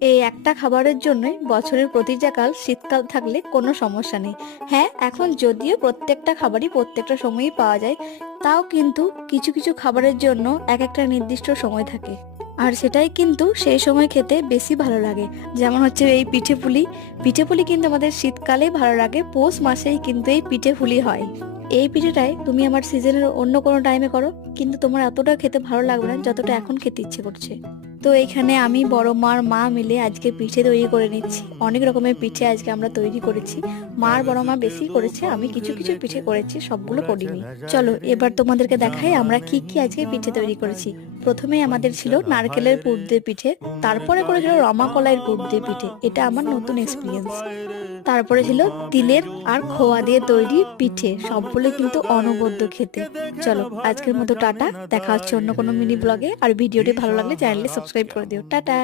এই একটা খাবারের জন্যই বছরের প্রতিটা কাল শীতকাল থাকলে কোনো সমস্যা নেই। হ্যাঁ, এখন যদিও প্রত্যেকটা খাবারই প্রত্যেকটা সময়ই পাওয়া যায়, তাও কিন্তু কিছু কিছু খাবারের জন্য এক একটা নির্দিষ্ট সময় থাকে। আর সেটাই কিন্তু সেই সময় খেতে বেশি ভালো লাগে। যেমন হচ্ছে এই পিঠে পুলি। পিঠে পুলি কিন্তু আমাদের শীতকালেই ভালো লাগে, পৌষ মাসেই কিন্তু এই পিঠে পুলি হয়। এই পিঠেটাই তুমি আমার সিজনের অন্য কোনো টাইমে করো, কিন্তু তোমার এতটা খেতে ভালো লাগবে না যতটা এখন খেতে ইচ্ছে করছে। তো এখানে আমি বড় মার মা মিলে আজকে পিঠে তৈরি করে নিচ্ছি। অনেক রকমের পিঠে আজকে আমরা তৈরি করেছি। মার বড় মা বেশি করেছে, আমি কিছু কিছু পিঠে করেছি, সবগুলো করিনি। চলো এবার তোমাদেরকে দেখাই আমরা কি কি আজকে পিঠে তৈরি করেছি। প্রথমে আমাদের ছিল নারকেলের পুর দিয়ে পিঠে, তারপরে করেছিল রমা কলাইয়ের পুর দিয়ে পিঠে, এটা আমার নতুন এক্সপিরিয়েন্স। তারপরে ছিল তিলের আর খোয়া দিয়ে তৈরি পিঠে, সবগুলো কিন্তু অনবদ্য খেতে। চলো আজকের মতো টাটা, দেখা হচ্ছে অন্য কোনো মিনি ব্লগে। আর ভিডিওটি ভালো লাগলে চ্যানেলটি সাবস্ক্রাইব করে দিও। টাটা।